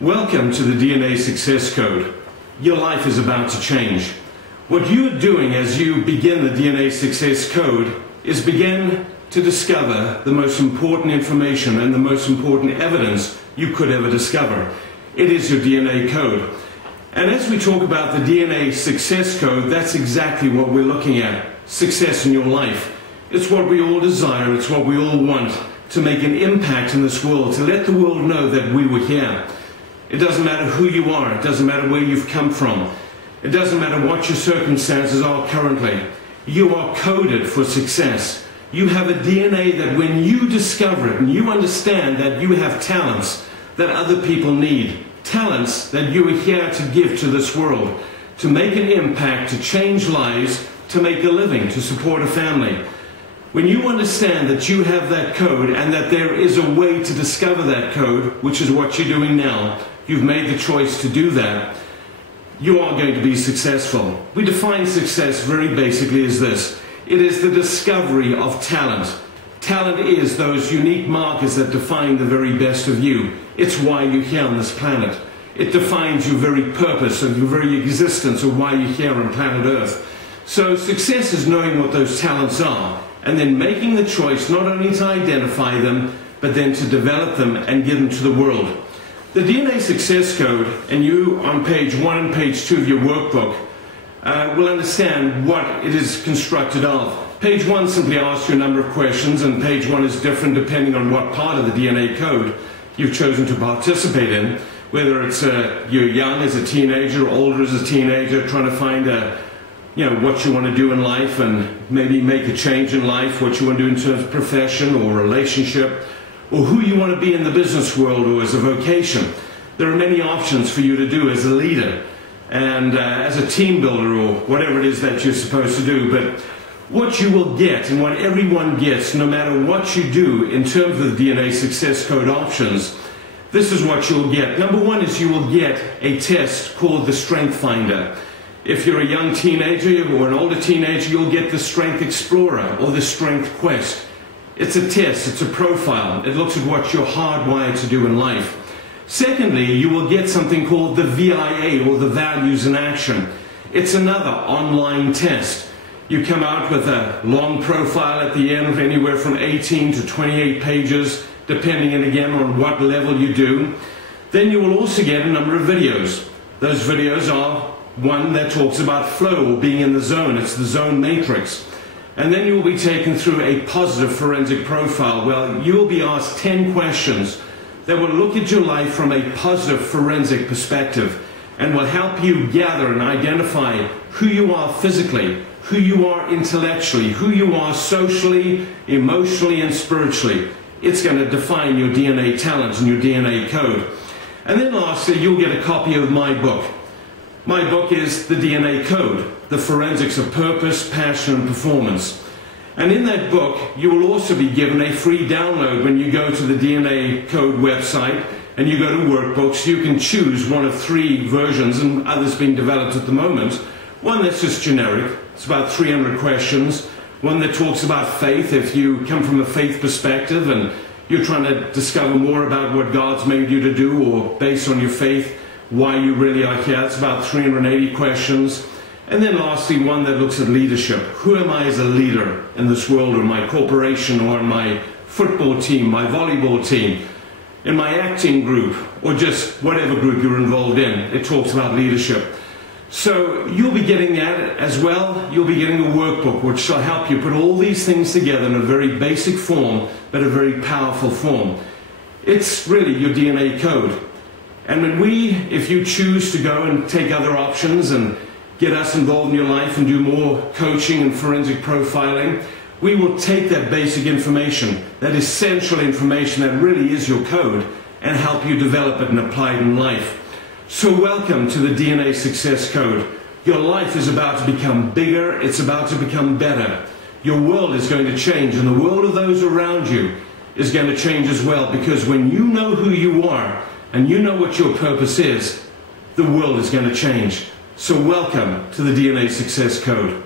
Welcome to the DNA Success Code. Your life is about to change. What you are doing as you begin the DNA Success Code is begin to discover the most important information and the most important evidence you could ever discover. It is your DNA code. And as we talk about the DNA Success Code, that's exactly what we're looking at. Success in your life. It's what we all desire, it's what we all want, to make an impact in this world, to let the world know that we were here. It doesn't matter who you are, it doesn't matter where you've come from, it doesn't matter what your circumstances are currently. You are coded for success. You have a DNA that when you discover it and you understand that you have talents that other people need, talents that you are here to give to this world, to make an impact, to change lives, to make a living, to support a family. When you understand that you have that code and that there is a way to discover that code, which is what you're doing now, you've made the choice to do that, you are going to be successful. We define success very basically as this. It is the discovery of talent. Talent is those unique markers that define the very best of you. It's why you're here on this planet. It defines your very purpose and your very existence of why you're here on planet Earth. So success is knowing what those talents are and then making the choice not only to identify them, but then to develop them and give them to the world. The DNA Success Code, and you on page 1 and page 2 of your workbook, will understand what it is constructed of. Page 1 simply asks you a number of questions, and page 1 is different depending on what part of the DNA code you've chosen to participate in, whether it's you're young as a teenager or older as a teenager, trying to find what you want to do in life and maybe make a change in life, what you want to do in terms of profession or relationship, or who you want to be in the business world or as a vocation. There are many options for you to do as a leader and as a team builder or whatever it is that you're supposed to do. But what you will get and what everyone gets, no matter what you do in terms of the DNA Success Code options, this is what you'll get. Number one is you will get a test called the Strength Finder. If you're a young teenager or an older teenager, you'll get the Strength Explorer or the Strength Quest. It's a test, it's a profile. It looks at what you're hardwired to do in life. Secondly, you will get something called the VIA or the Values in Action. It's another online test. You come out with a long profile at the end of anywhere from 18 to 28 pages, depending again on what level you do. Then you will also get a number of videos. Those videos are one that talks about flow or being in the zone. It's the zone matrix. And then you will be taken through a positive forensic profile. Well, you will be asked 10 questions that will look at your life from a positive forensic perspective and will help you gather and identify who you are physically, who you are intellectually, who you are socially, emotionally, and spiritually. It's going to define your DNA talents and your DNA code. And then lastly, you'll get a copy of my book. My book is The DNA Code, The Forensics of Purpose, Passion, and Performance. And in that book, you will also be given a free download when you go to the DNA Code website and you go to workbooks. You can choose one of 3 versions, and others being developed at the moment. One that's just generic, it's about 300 questions. One that talks about faith, if you come from a faith perspective and you're trying to discover more about what God's made you to do, or based on your faith, why you really are here. It's about 380 questions. And then lastly, one that looks at leadership. Who am I as a leader in this world, or in my corporation, or in my football team, my volleyball team, in my acting group, or just whatever group you're involved in? It talks about leadership. So you'll be getting that as well. You'll be getting a workbook which shall help you put all these things together in a very basic form, but a very powerful form. It's really your DNA code. And if you choose to go and take other options and get us involved in your life and do more coaching and forensic profiling, we will take that basic information, that essential information that really is your code, and help you develop it and apply it in life. So welcome to the DNA Success Code. Your life is about to become bigger, it's about to become better. Your world is going to change, and the world of those around you is going to change as well, because when you know who you are, and you know what your purpose is, the world is going to change. So welcome to the DNA Success Code.